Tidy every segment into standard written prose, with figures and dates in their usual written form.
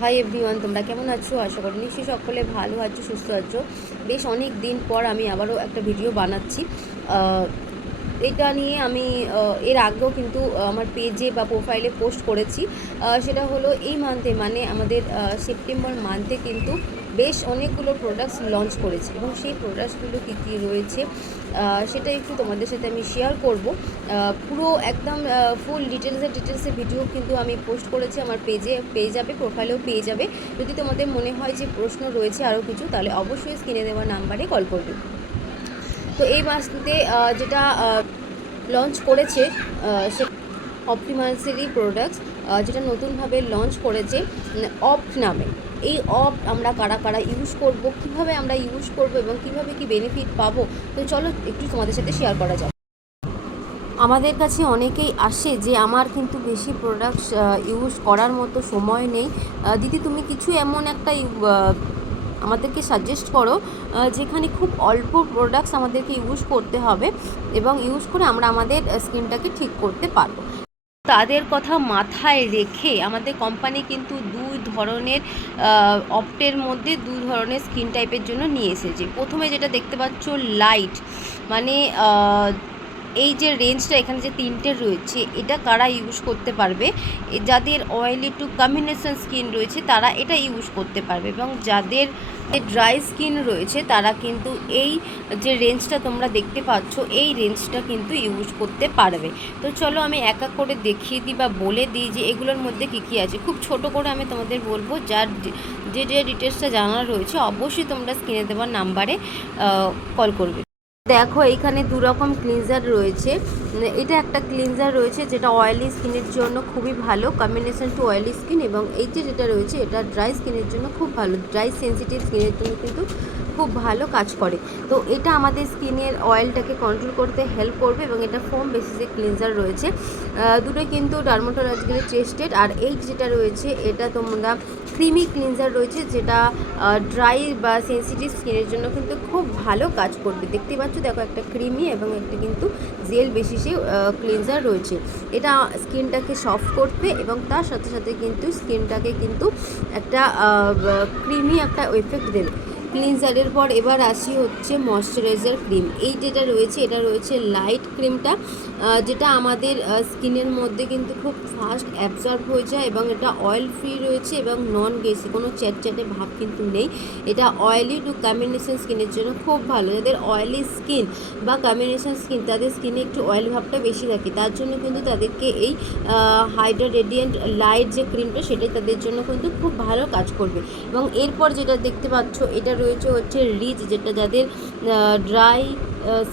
Hi everyone, তোমরা কেমন আছো? আশা করি নিশ্চয়ই সকলে ভালো আছো, সুস্থ আছো। বেশ অনেক দিন পর আমি আবারও একটা ভিডিও বানাচ্ছি। এটা নিয়ে আমি এর আগেও কিন্তু আমার পেজে বা প্রোফাইলে পোস্ট করেছি। সেটা হলো এই মান্থে, মানে আমাদের সেপ্টেম্বর মান্থে কিন্তু বেশ অনেকগুলো প্রোডাক্টস লঞ্চ করেছি, এবং সেই প্রোডাক্টসগুলো কী কী রয়েছে সেটা একটু তোমাদের সাথে আমি শেয়ার করব। পুরো একদম ফুল ডিটেলসে ভিডিও কিন্তু আমি পোস্ট করেছি, আমার পেজে পেয়ে যাবে, প্রোফাইলেও পেয়ে যাবে। যদি তোমাদের মনে হয় যে প্রশ্ন রয়েছে আরও কিছু, তাহলে অবশ্যই স্ক্রিনে দেওয়া নাম্বারে কল করবে। তো এই মাসে যেটা লঞ্চ করেছে সে অপটিমালসেরই প্রোডাক্টস, যেটা নতুনভাবে লঞ্চ করেছে অপ্ট নামে। এই অপ্ট আমরা কারা কারা ইউজ করব, কিভাবে আমরা ইউজ করব এবং কিভাবে কি বেনিফিট পাবো, তো চলো একটু তোমাদের সাথে শেয়ার করা যাক। আমাদের কাছে অনেকেই আসে যে আমার কিন্তু বেশি প্রোডাক্টস ইউজ করার মতো সময় নেই। দিদি, তুমি কিছু এমন একটা আমাদেরকে সাজেস্ট করো যেখানে খুব অল্প প্রোডাক্টস আমাদেরকে ইউজ করতে হবে এবং ইউজ করে আমরা আমাদের স্কিনটাকে ঠিক করতে পারবো। তাদের কথা মাথায় রেখে আমাদের কোম্পানি কিন্তু দুই ধরনের অপ্টের মধ্যে দুই ধরনের স্কিন টাইপের জন্য নিয়ে এসেছে। প্রথমে যেটা দেখতে পাচ্ছ লাইট, মানে এই যে রেঞ্জটা এখানে যে তিনটে রয়েছে, এটা কারা ইউজ করতে পারবে? যাদের অয়েলি টু কম্বিনেশন স্কিন রয়েছে তারা এটা ইউজ করতে পারবে, এবং যাদের ড্রাই স্কিন রয়েছে তারা কিন্তু এই যে রেঞ্জটা তোমরা দেখতে পাচ্ছ এই রেঞ্জটা কিন্তু ইউজ করতে পারবে। তো চলো আমি এক এক করে দেখিয়ে দিই বা বলে দিই যে এগুলোর মধ্যে কী কী আছে। খুব ছোট করে আমি তোমাদের বলবো, যার যে ডিটেলসটা জানার রয়েছে অবশ্যই তোমরা স্ক্রিনে দেওয়ার নাম্বারে কল করবে। দেখো, এইখানে দু রকম ক্লিনজার রয়েছে। এটা একটা ক্লিনজার রয়েছে যেটা অয়েলি স্কিনের জন্য খুবই ভালো, কম্বিনেশন টু অয়েলি স্কিন, এবং এই যেটা রয়েছে এটা ড্রাই স্কিনের জন্য খুব ভালো, ড্রাই সেন্সিটিভ স্কিনের জন্য কিন্তু খুব ভালো কাজ করে। তো এটা আমাদের স্কিনের অয়েলটাকে কন্ট্রোল করতে হেল্প করবে, এবং এটা ফোম বেসিসে ক্লিনজার রয়েছে। দুটোই কিন্তু ডার্মাটোলজিক্যালি টেস্টেড। আর এই যেটা রয়েছে এটা তোমরা ক্রিমি ক্লিনজার রয়েছে, যেটা ড্রাই বা সেন্সিটিভ স্কিনের জন্য কিন্তু খুব ভালো কাজ করবে। দেখতে পাচ্ছ, দেখো একটা ক্রিমি এবং একটা কিন্তু জেল বেসিসে ক্লিনজার রয়েছে। এটা স্কিনটাকে সফট করবে এবং তার সাথে সাথে কিন্তু স্কিনটাকে কিন্তু একটা ক্রিমি একটা এফেক্ট দেবে। ক্লিনজারের পর এবার আসি হচ্ছে ময়শ্চারাইজার ক্রিম। এই যেটা রয়েছে এটা রয়েছে লাইট ক্রিমটা, যেটা আমাদের স্কিনের মধ্যে কিন্তু খুব ফাস্ট অ্যাবজর্ব হয়ে যায়, এবং এটা অয়েল ফ্রি রয়েছে এবং নন গ্রেসি, কোনো চ্যাটচ্যাটে ভাব কিন্তু নেই। এটা অয়েলি টু কম্বিনেশন স্কিনের জন্য খুব ভালো। যাদের অয়েলি স্কিন বা কম্বিনেশন স্কিন, তাদের স্কিনে একটু অয়েল ভাবটা বেশি থাকে, তার জন্য কিন্তু তাদেরকে এই হাইড্রা রেডিয়েন্ট লাইট যে ক্রিমটা সেটাই তাদের জন্য কিন্তু খুব ভালো কাজ করবে। এবং এরপর যেটা দেখতে পাচ্ছ এটা রয়েছে হচ্ছে রিচ, যেটা যাদের ড্রাই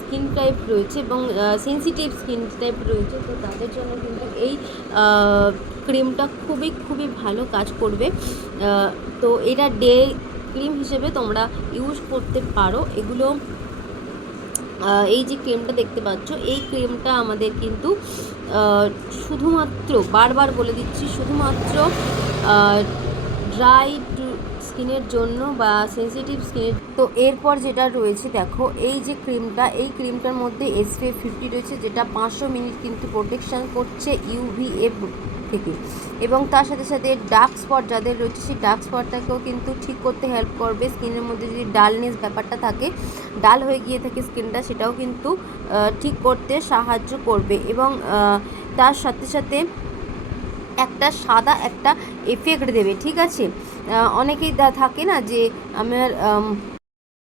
স্কিন টাইপ রয়েছে এবং সেন্সিটিভ স্কিন টাইপ রয়েছে, তো তাদের জন্য কিন্তু এই ক্রিমটা খুবই ভালো কাজ করবে। তো এটা ডে ক্রিম হিসেবে তোমরা ইউজ করতে পারো। এগুলো এই যে ক্রিমটা দেখতে পাচ্ছ এই ক্রিমটা আমাদের কিন্তু শুধুমাত্র, বারবার বলে দিচ্ছি, শুধুমাত্র ড্রাই স্কিনের জন্য বা সেন্সিটিভ স্কিনের। তো এরপর যেটা রয়েছে দেখো, এই যে ক্রিমটা, এই ক্রিমটার মধ্যে SPF 50 রয়েছে, যেটা 500 মিনিট কিন্তু প্রোটেকশান করছে UVA থেকে, এবং তার সাথে সাথে ডার্ক স্পট যাদের রয়েছে সেই ডার্ক স্পটটাকেও কিন্তু ঠিক করতে হেল্প করবে। স্কিনের মধ্যে যদি ডালনেস ব্যাপারটা থাকে, ডাল হয়ে গিয়ে থাকে স্কিনটা, সেটাও কিন্তু ঠিক করতে সাহায্য করবে, এবং তার সাথে সাথে একটা সাদা একটা এফেক্ট দেবে। ঠিক আছে, অনেকেই থাকে না যে আমার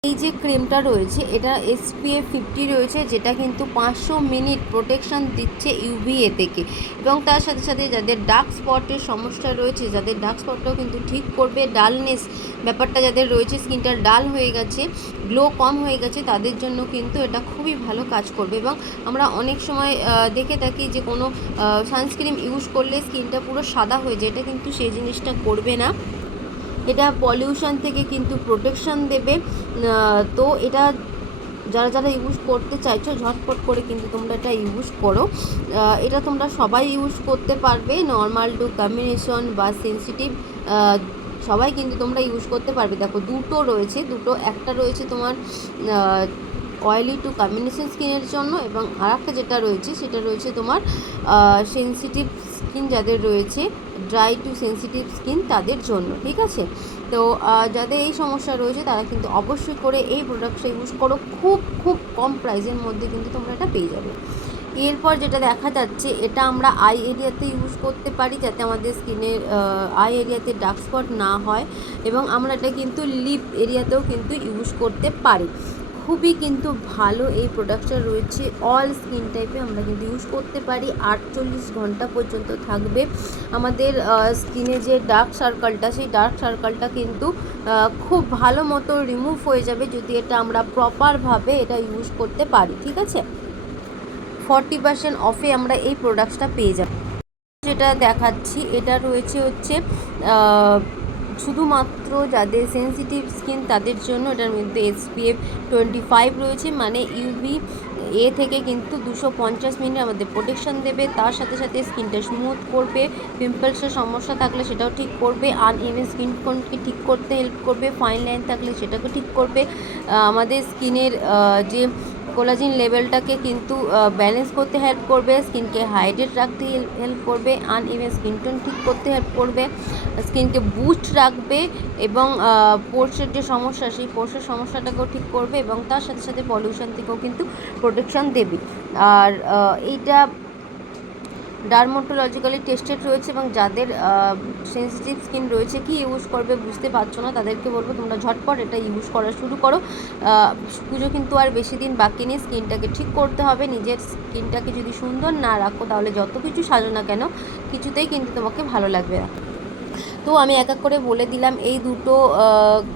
এই যে ক্রিমটা রয়েছে এটা SPF 50 রয়েছে, যেটা কিন্তু 500 মিনিট প্রোটেকশান দিচ্ছে UVA থেকে, এবং তার সাথে সাথে যাদের ডার্ক স্পটের সমস্যা রয়েছে, যাদের ডার্ক স্পটটাও কিন্তু ঠিক করবে। ডালনেস ব্যাপারটা যাদের রয়েছে, স্কিনটা ডাল হয়ে গেছে, গ্লো কম হয়ে গেছে, তাদের জন্য কিন্তু এটা খুবই ভালো কাজ করবে। এবং আমরা অনেক সময় দেখে থাকি যে কোনো সানস্ক্রিন ইউজ করলে স্কিনটা পুরো সাদা হয়ে যায়, এটা কিন্তু সেই জিনিসটা করবে না। এটা পলিউশন থেকে কিন্তু প্রোটেকশান দেবে। তো এটা যারা ইউজ করতে চাইছো ঝটপট করে কিন্তু তোমরা এটা ইউজ করো। এটা তোমরা সবাই ইউজ করতে পারবে, নর্মাল টু কম্বিনেশন বা সেন্সিটিভ সবাই কিন্তু তোমরা ইউজ করতে পারবে। দেখো দুটো রয়েছে, একটা রয়েছে তোমার অয়েলি টু কম্বিনেশন স্কিনের জন্য, এবং আর একটা যেটা রয়েছে সেটা রয়েছে তোমার সেন্সিটিভ স্কিন যাদের রয়েছে, ড্রাই টু সেন্সিটিভ স্কিন তাদের জন্য, ঠিক আছে। তো যাদের এই সমস্যা রয়েছে তারা কিন্তু অবশ্যই করে এই প্রোডাক্টটা ইউজ করো, খুব খুব কম প্রাইসের মধ্যে কিন্তু তোমরা এটা পেয়ে যাবে। এরপর যেটা দেখা যাচ্ছে, এটা আমরা আই এরিয়াতে ইউজ করতে পারি যাতে আমাদের স্কিনের আই এরিয়াতে ডার্ক স্পট না হয়, এবং আমরা এটা কিন্তু লিপ এরিয়াতেও কিন্তু ইউজ করতে পারি। খুবই কিন্তু ভালো এই প্রোডাক্টটা রয়েছে, অল স্কিন টাইপে আমরা কিন্তু ইউজ করতে পারি। 48 ঘন্টা পর্যন্ত থাকবে আমাদের স্কিনে যে ডার্ক সার্কেলটা, সেই ডার্ক সার্কেলটা কিন্তু খুব ভালো মতো রিমুভ হয়ে যাবে যদি এটা আমরা প্রপারভাবে এটা ইউজ করতে পারি, ঠিক আছে। 40% অফে আমরা এই প্রোডাক্টসটা পেয়ে যাব। যেটা দেখাচ্ছি এটা রয়েছে হচ্ছে শুধুমাত্র যাদের সেন্সিটিভ স্কিন তাদের জন্য। এটার মধ্যে SPF 25 রয়েছে, মানে ইউভি এ থেকে কিন্তু 250 মিনিট আমাদের প্রোটেকশন দেবে, তার সাথে সাথে স্কিনটা স্মুথ করবে, পিম্পলসের সমস্যা থাকলে সেটাও ঠিক করবে, আনইভেন স্কিন টোনকে ঠিক করতে হেল্প করবে, ফাইন লাইন থাকলে সেটাকে ঠিক করবে, আমাদের স্কিনের যে কোলাজিন লেভেলটাকে কিন্তু ব্যালেন্স করতে হেল্প করবে, স্কিনকে হাইড্রেট রাখতে হেল্প করবে, আনইভেন স্কিন টোন ঠিক করতে হেল্প করবে, স্কিনকে বুস্ট রাখবে, এবং পোর্সের যে সমস্যা সেই পোর্সের সমস্যাটাকেও ঠিক করবে, এবং তার সাথে সাথে পলিউশন থেকেও কিন্তু প্রোটেকশন দেবে। আর এইটা ডার্মাটোলজিক্যালি টেস্টেড রয়েছে, এবং যাদের সেন্সিটিভ স্কিন রয়েছে কি ইউজ করবে বুঝতে পারছো না তাদেরকে বলবো তোমরা ঝটপট এটা ইউজ করা শুরু করো। পুজো কিন্তু আর বেশি দিন বাকি নেই, স্কিনটাকে ঠিক করতে হবে। নিজের স্কিনটাকে যদি সুন্দর না রাখো তাহলে যত কিছু সাজো না কেন কিছুতেই কিন্তু তোমাকে ভালো লাগবে না। তো আমি এক এক করে বলে দিলাম এই দুটো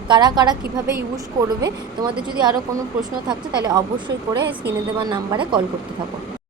কারা কারা কীভাবে ইউজ করবে। তোমাদের যদি আরও কোনো প্রশ্ন থাকছে তাহলে অবশ্যই করে স্ক্রিনে দেওয়ার নাম্বারে কল করতে থাকো।